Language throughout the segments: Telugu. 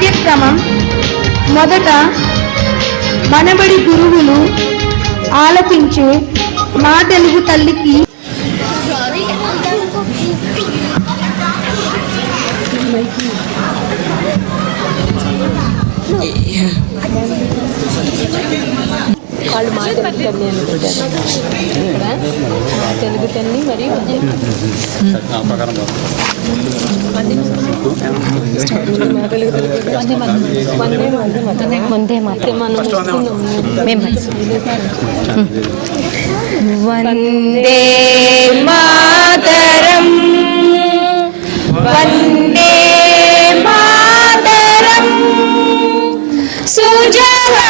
కార్యక్రమం మొదట మనబడి గురువులు ఆలపించే మా తెలుగు తల్లికి వాళ్ళు మాట్లాడతారు నేను తెలుగు తల్లి మరియు వందే మాత మనం వందే మాతరం. వందే మాతరం. సుజలా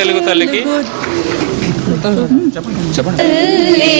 తెలుగు తల్లికి చెప్పండి చెప్పండి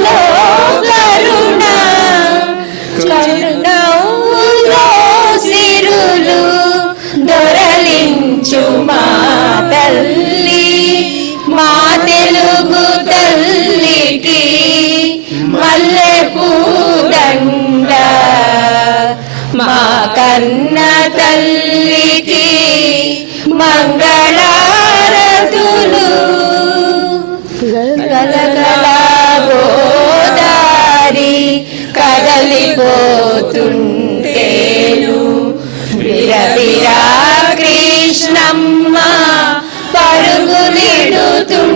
Lord. কৃষ্ণম্মা পরগুলির তুমি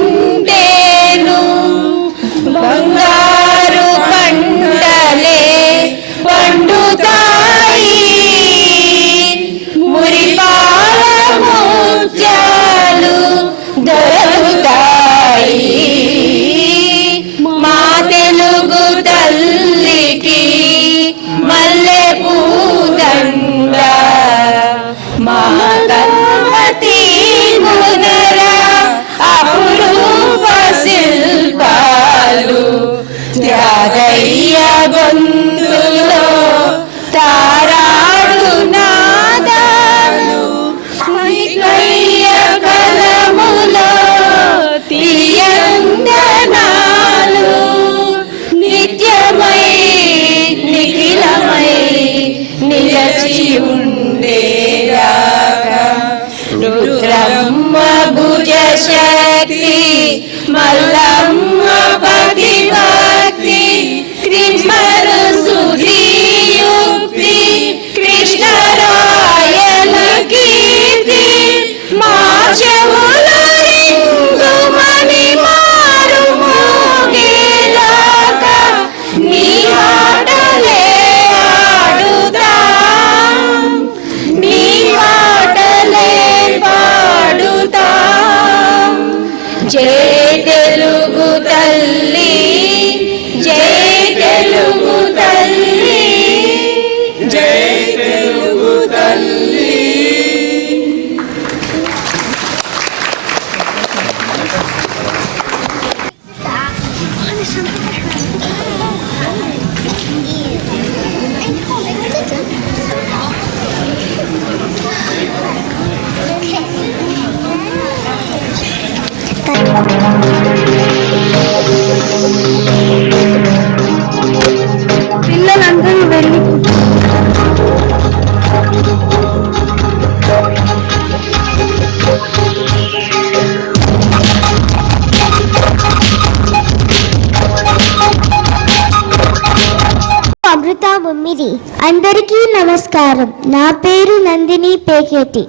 తొమ్మిది. అందరికీ నమస్కారం. నా పేరు నందిని పేకేటి.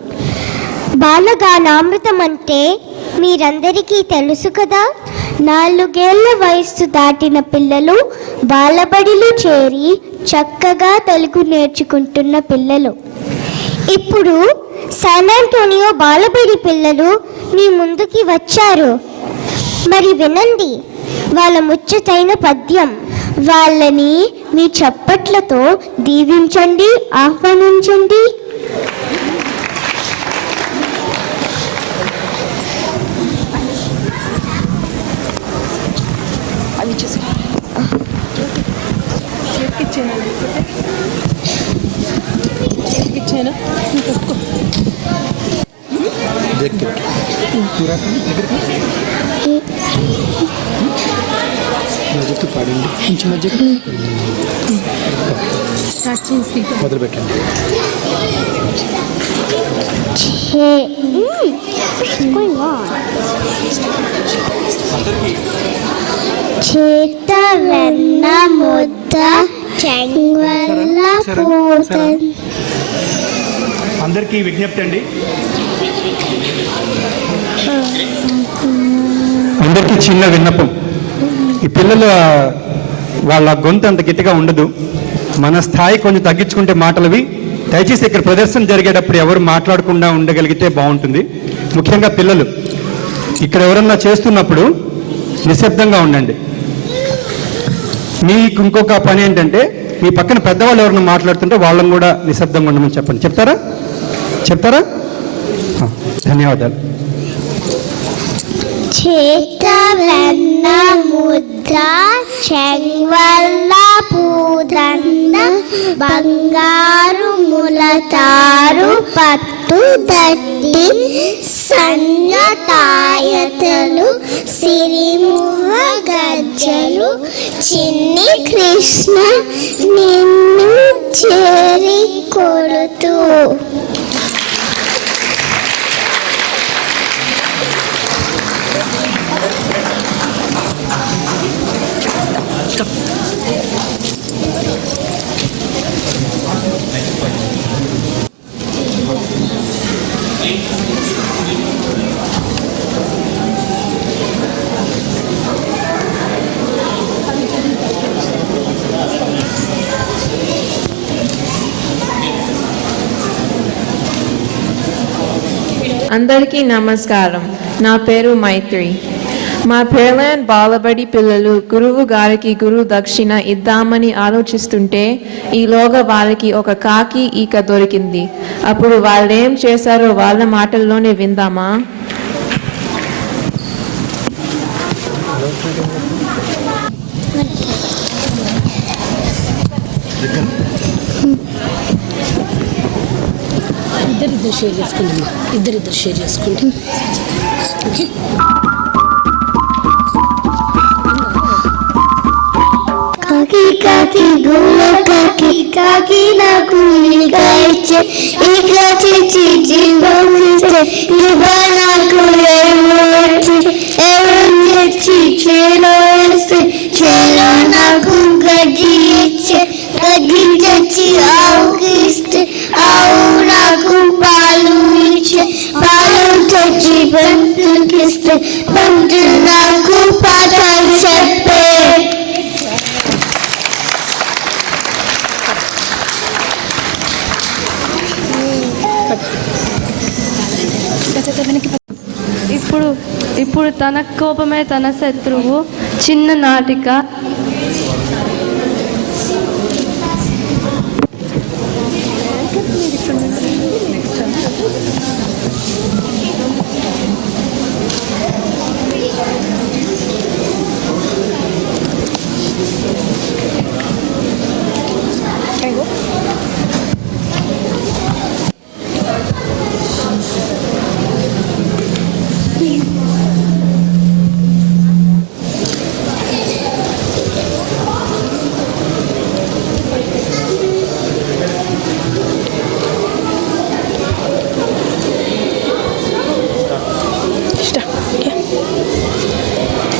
బాలగానామృతం అంటే మీరందరికీ తెలుసు కదా? నాలుగేళ్ళ వయస్సు దాటిన పిల్లలు బాలబడిలో చేరి చక్కగా తెలుగు నేర్చుకుంటున్న పిల్లలు. ఇప్పుడు శాన్ ఆంటోనియో బాలబడి పిల్లలు మీ ముందుకి వచ్చారు. మరి వినండి వాళ్ళ ముచ్చటైన పద్యం. వాళ్ళని మీ చప్పట్లతో దీవించండి ఆహ్వానించండి. ఇచ్చాను మధ్యకి పాడండి కొంచెం స్టార్ట్ చేసి. మొదలు పెట్టండి? చేత వెన్న ముద్ద చెంగల్ల అందరికీ విజ్ఞప్తి అండి. అందరికీ చిన్న విన్నపం. ఈ పిల్లలు వాళ్ళ గొంతు అంత గట్టిగా ఉండదు. మన స్థాయి కొంచెం తగ్గించుకుంటే మాటలవి. దయచేసి ఇక్కడ ప్రదర్శన జరిగేటప్పుడు ఎవరు మాట్లాడకుండా ఉండగలిగితే బాగుంటుంది. ముఖ్యంగా పిల్లలు. ఇక్కడ ఎవరన్నా చేస్తున్నప్పుడు నిశ్శబ్దంగా ఉండండి. మీకు ఇంకొక పని ఏంటంటే మీ పక్కన పెద్దవాళ్ళు ఎవరైనా మాట్లాడుతుంటే వాళ్ళని కూడా నిశ్శబ్దంగా ఉండమని చెప్పండి. చెప్తారా? చెప్తారా? ధన్యవాదాలు. ధన్యవాదాలు చేత ముద్ద ముద్ర చెంగల్ల పూదండ బంగారు ములతారు పట్టు దట్టి సన్న తాయతలు సిరిముహ గజ్జలు చిన్ని కృష్ణ నిన్ను చేరి కొడుతూ అందరికీ నమస్కారం. నా పేరు మైత్రి. మా పేర్లాండ్ బాలబడి పిల్లలు గురువు గారికి గురు దక్షిణ ఇద్దామని ఆలోచిస్తుంటే ఈలోగా వాళ్ళకి ఒక కాకి ఈక దొరికింది. అప్పుడు వాళ్ళేం చేశారో వాళ్ళ మాటల్లోనే విందామా? షేర్ చేసుకుంటాం. ఇద్దరిద్దరు షేర్ చేసుకుంటాం. కాకి కాకి గుమ్మ కాకి కాకి నాకు ఈక ఇచ్చే ఈక చిచ్చి జీవిస్తే ఇవ్వ నాకు ఏమో వచ్చి ఎవరు తెచ్చి చేలో వేస్తే చేలో నాకు గడ్డి ఇచ్చే గడ్డి తెచ్చి ఆవుకి ఇస్తే ఆవు నాకు పాలు ఇచ్చే పాలు తెచ్చి బంతుకి నాకు పాఠాలు చెప్పే. ఇప్పుడు ఇప్పుడు తన కోపమే తన శత్రువు. చిన్న నాటిక.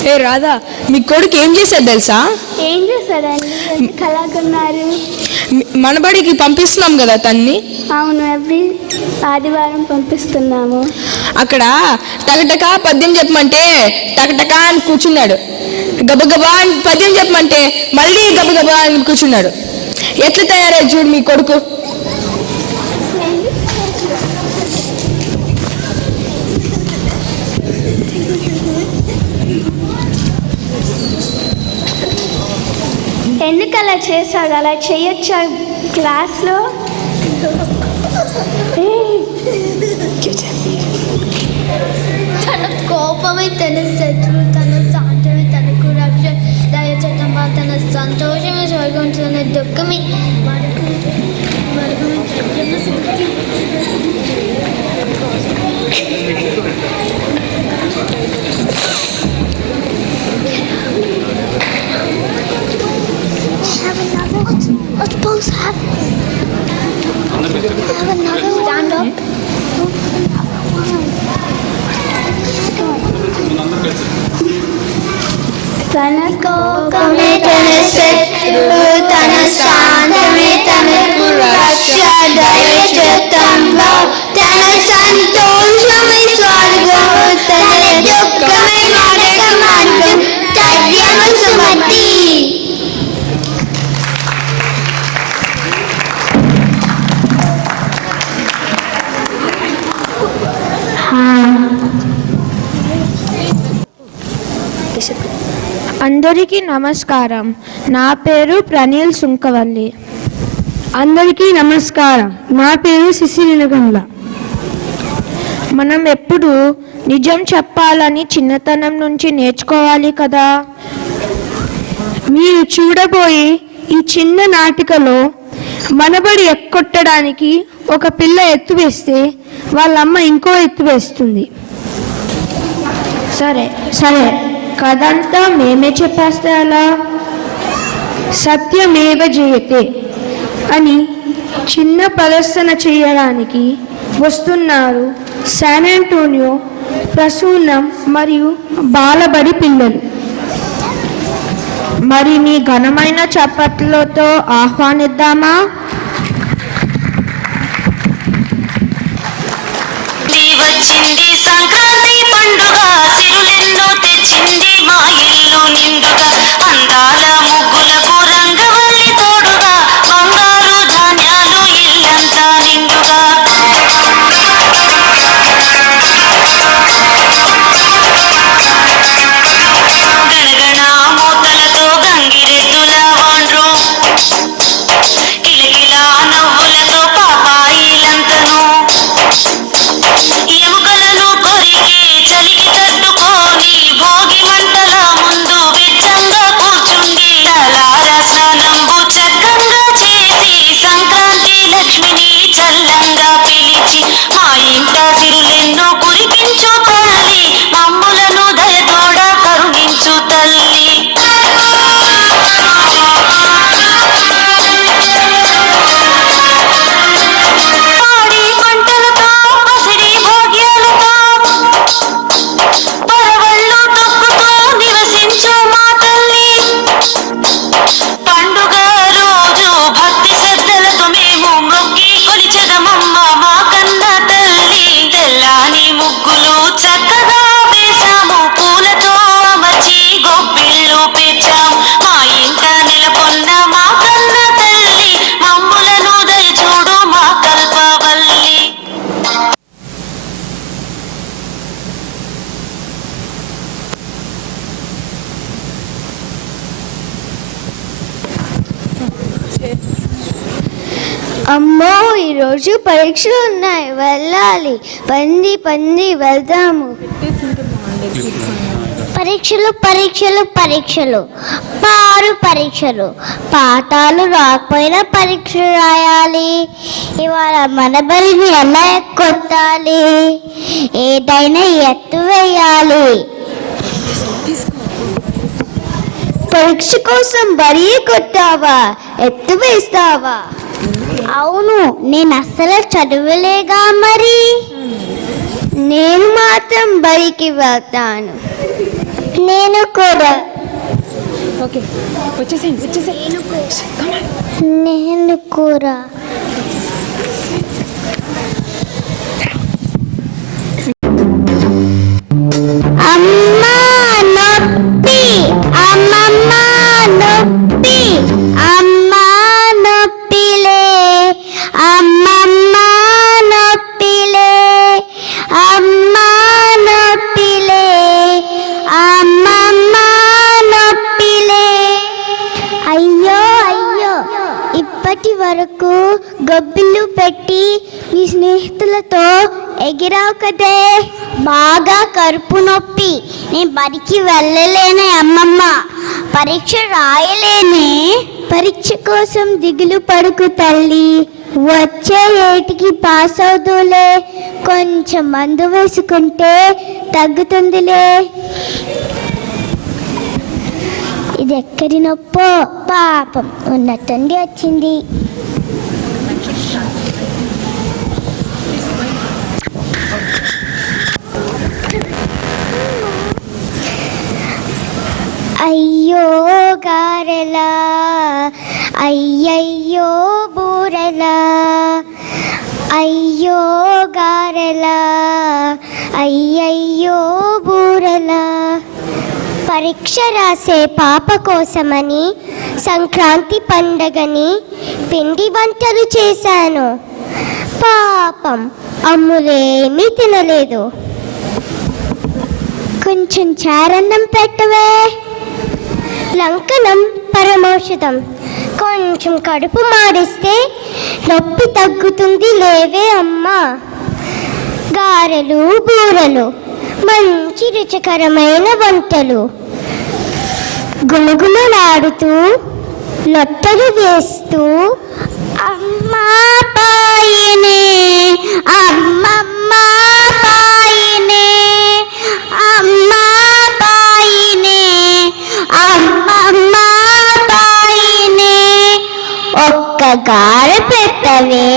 ఏ రాధా మీ కొడుకు ఏం చేశాడు తెలుసా? ఏం చేస్తాడండి మన బడికి పంపిస్తున్నాం కదా తన్ని? అవును ఎవ్రీ ఆదివారం పంపిస్తున్నాము. అక్కడ టకటక పద్యం చెప్పమంటే టకటక అని కూర్చున్నాడు. గబగబా అని పద్యం చెప్పమంటే మళ్ళీ గబగబా అని కూర్చున్నాడు. ఎట్లా తయారయ్యాడు చూడు మీ కొడుకు? ఎందుకు అలా చేశాడు అలా చేయొచ్చా క్లాస్లో తన కోపమే తన శత్రువు తన శాంతమే తనకు రక్ష దయచటం తన సంతోషమే స్వర్గం తన దుఃఖమే Thank you. సత్యమ Shakti Have another. Let's, let's both have. Have another. Stand up. తన కోపమే తన శత్రువు తన శాంతమే తనకు రక్ష దయచతంలో తన సంతోషమే స్వర్గము తన దుఃఖమే నరక మార్గం తథ్యము సుమతి అందరికీ నమస్కారం. నా పేరు ప్రణీల్ సుంకవల్లి. అందరికీ నమస్కారం. నా పేరు శిశిరినగంల మనం ఎప్పుడు నిజం చెప్పాలని చిన్నతనం నుంచి నేర్చుకోవాలి కదా? మీరు చూడబోయే ఈ చిన్న నాటికలో మనబడి ఎక్కొట్టడానికి ఒక పిల్ల ఎత్తు వేస్తే వాళ్ళమ్మ ఇంకో ఎత్తు వేస్తుంది. సరే. సరే. కథంతా మేమే చెప్పేస్తే అలా సత్యమేవ జయతే అని చిన్న ప్రదర్శన చేయడానికి వస్తున్నారు శాన్ ఆంటోనియో ప్రసూనం మరియు బాలబడి పిల్లలు. మరి మీ ఘనమైన చప్పట్లతో ఆహ్వానిద్దామా? వచ్చింది సంక్రాంతి పండుగ. పరీక్షలు ఉన్నాయి. వెళ్ళాలి. పంది పంది వెళ్దాము. పరీక్షలు పరీక్షలు పరీక్షలు. పారు పరీక్షలు. పాఠాలు రాకపోయినా పరీక్షలు రాయాలి. ఇవాళ మన బలిని ఎలా ఎక్కొట్టాలి ఏదైనా ఎత్తు వేయాలి. పరీక్ష కోసం బరీ కొట్టావా? ఎత్తు వేస్తావా? అవును నేను అస్సలు చదువులేగా మరి? నేను మాత్రం బడికి వెళ్తాను. నేను కూడా. ఓకే వచ్చేసేయండి వచ్చేసేయండి నేను కూడా. నేను బడికి వెళ్ళలేనే అమ్మమ్మ. పరీక్ష రాయలేనే. పరీక్ష కోసం దిగులు పడుకు తల్లి. వచ్చే ఏటికి పాస్ అవుదులే. కొంచెం మందు వేసుకుంటే తగ్గుతుందిలే. ఇది ఎక్కడి నొప్పో? పాపం ఉన్నట్టుండి వచ్చింది. గారెలా అయ్యయ్యో బూరెలా. అయ్యో గారెలా. అయ్యయ్యో బూరెలా. పరీక్ష రాసే పాప కోసమని సంక్రాంతి పండగని పిండి వంటలు చేశాను. పాపం అమ్ములేమీ తినలేదు. కొంచెం చారన్నం పెట్టవే. లంకనం పరమౌషధం కొంచెం కడుపు మాడిస్తే నొప్పి తగ్గుతుంది లేవే అమ్మా. గారెలు బూరలు మంచి రుచికరమైన వంటలు. గుమగుమలాడుతూ లొట్టలు వేస్తూ అమ్మా పాయనే అమ్మ. గార పెట్టవే.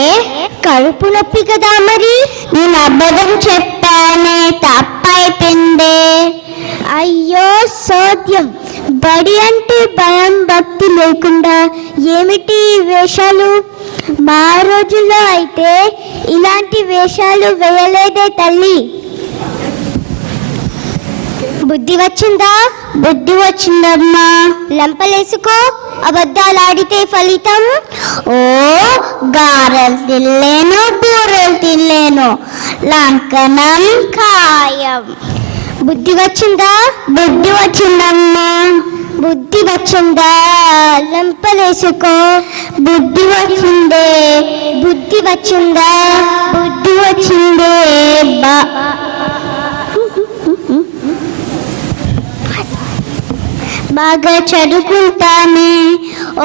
కడుపు నొప్పి కదా మరి. నేను అబద్ధం చెప్పానే తప్పైపోయిందే అయ్యో సోద్యం బడి అంటే భయం భక్తి లేకుండా ఏమిటి వేషాలు? మా రోజుల్లో అయితే ఇలాంటి వేషాలు వేయలేదే తల్లి. బుద్ధి వచ్చిందా? బుద్ధి వచ్చిందమ్మా. లంపలేసుకో. అబద్ధాలు ఆడితే ఫలితం? ఓ గారెలు తిల్లేను బూరెలు తిల్లేను లంకనం ఖాయం. బుద్ధి వచ్చిందా? బుద్ధి వచ్చిందమ్మా. బుద్ధి వచ్చిందా? లంపలేసుకో. బుద్ధి వచ్చిందే. బుద్ధి వచ్చిందా? బుద్ధి వచ్చిందే బా బాగా చదువుకుంటానే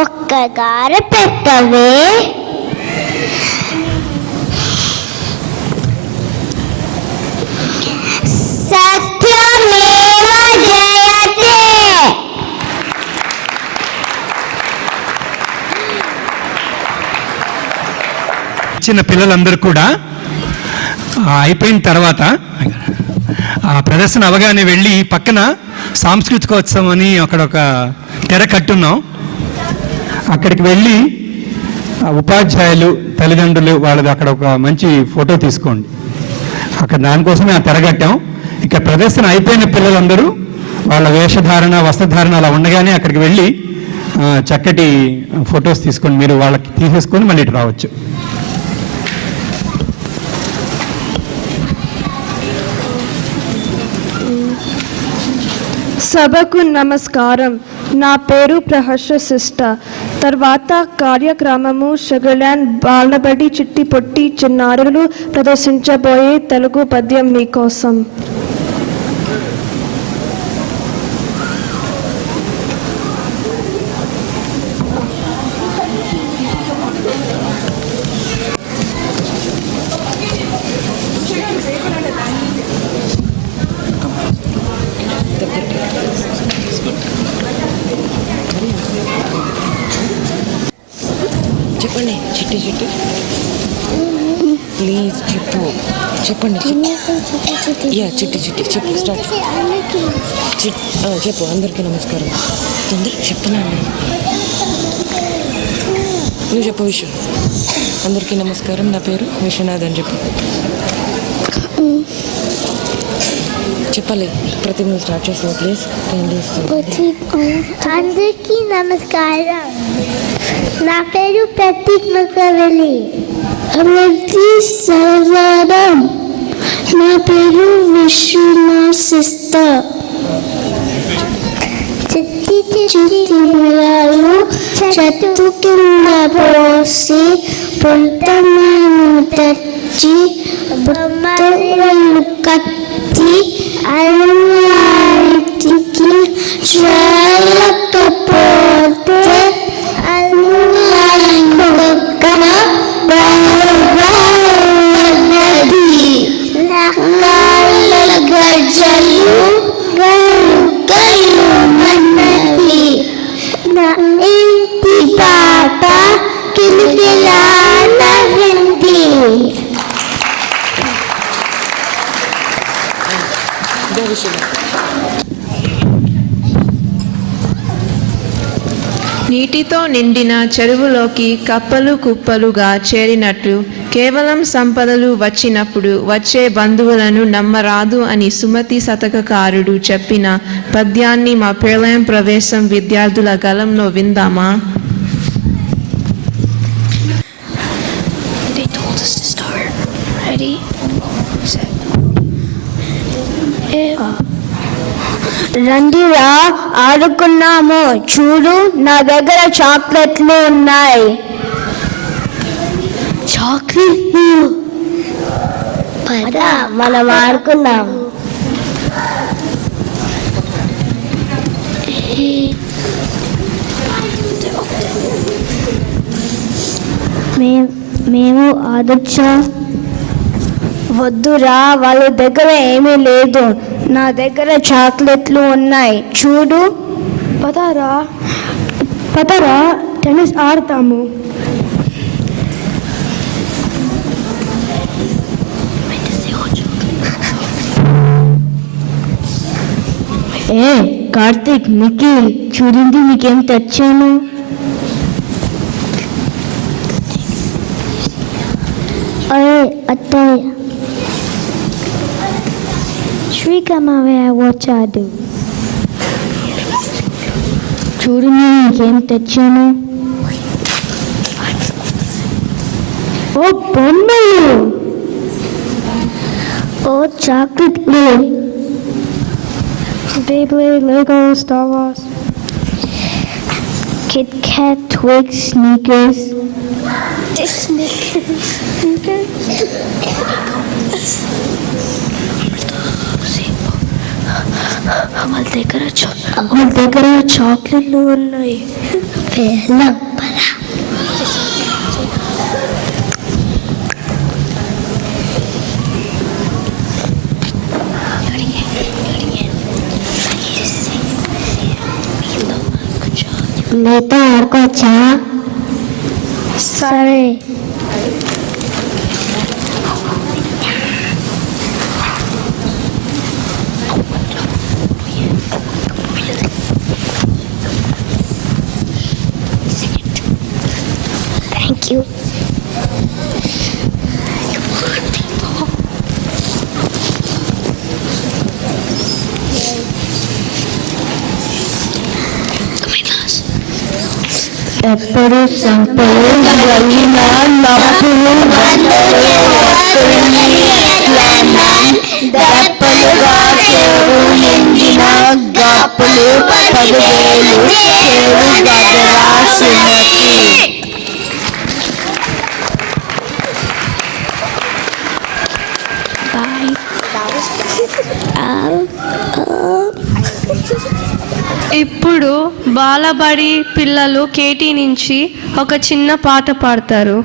ఒక్కగార పెట్టవే. చిన్న పిల్లలందరూ కూడా అయిపోయిన తర్వాత ఆ ప్రదర్శన అవగానే వెళ్ళి పక్కన సాంస్కృతికోత్సవం అని అక్కడ ఒక తెర కట్టున్నాం. అక్కడికి వెళ్ళి ఉపాధ్యాయులు తల్లిదండ్రులు వాళ్ళది అక్కడ ఒక మంచి ఫోటో తీసుకోండి. అక్కడ దానికోసమే ఆ తెర కట్టాం. ఇక ప్రదర్శన అయిపోయిన పిల్లలందరూ వాళ్ళ వేషధారణ వస్త్రధారణ అలా ఉండగానే అక్కడికి వెళ్ళి చక్కటి ఫొటోస్ తీసుకొని మీరు వాళ్ళకి తీసేసుకొని మళ్ళీ ఇటు రావచ్చు. సభకు నమస్కారం. నా పేరు ప్రహర్ష సిస్ట. తర్వాత కార్యక్రమము షగలాన్ బాలబడి చిట్టి పొట్టి చిన్నారులు ప్రదర్శించబోయే తెలుగు పద్యం మీకోసం. చెప్పండి యా చిట్టి చిట్టి చెప్పు స్టార్ట్ చిట్ చెప్పు అందరికీ నమస్కారం. తొందర చెప్తున్నాను నువ్వు చెప్పు విషయం. అందరికీ నమస్కారం. నా పేరు విశ్వనాథ్ అని చెప్పు. చెప్పాలి. ప్రతి నువ్వు స్టార్ట్ చేస్తావు ప్లీజ్ అందరికీ నమస్కారం. నా పేరు ప్రతీక్ ముఖవెలి అందరికీ సర్వారం నా పేరు విశ్వనాథ్ సిస్టర్ చిట్టి చిట్టి మిరాలు చెట్టు కింద పోసి పుట్టమను తెచ్చి బొమ్మలను కట్టి అల్లాటికి చెరువులోకి కప్పలు కుప్పలుగా చేరినట్లు కేవలం సంపదలు వచ్చినప్పుడు వచ్చే బంధువులను నమ్మరాదు అని సుమతి శతకకారుడు చెప్పిన పద్యాన్ని మా ప్రళయం ప్రవేశం విద్యార్థుల గలంలో విందామా Ready? Set. రండిరా ఆడుకున్నాము. చూడు నా దగ్గర చాక్లెట్లు ఉన్నాయి. చాక్లెట్లు? పద మనం ఆడుకున్నాం మేము ఆదొచ్చా వద్దురా వాళ్ళ దగ్గర ఏమీ లేదు. నా దగ్గర చాక్లెట్లు ఉన్నాయి. చూడు. పదరా. పదరా. టెన్నిస్ ఆడతాము. ఏ కార్తీక్ నిఖిల్ చూడండి మీకేం తెచ్చాను? అరే అత్తయ్య. శ్రీకమవే వచ్చాడు చూడు నేను ఇంకేం తెచ్చాను ఓ బొమ్మలు ఓ చాక్లెట్లు Beyblade, Lego, Star Wars. Kit Kat, Twix, sneakers. వాళ్ళ దగ్గర వాళ్ళ దగ్గర చాక్లెట్లు ఉన్నాయి వెళ్ళం మీతో ఆడుకోవచ్చా సరే ఎప్పుడు సంపలు నప్పులు దప్పలుగా చెరు నిండిన గప్పులు పదివేలు చెరు గదరాసినకి ఇప్పుడు బాలబడి పిల్లలు కేటీ నుంచి ఒక చిన్న పాట పాడతారు.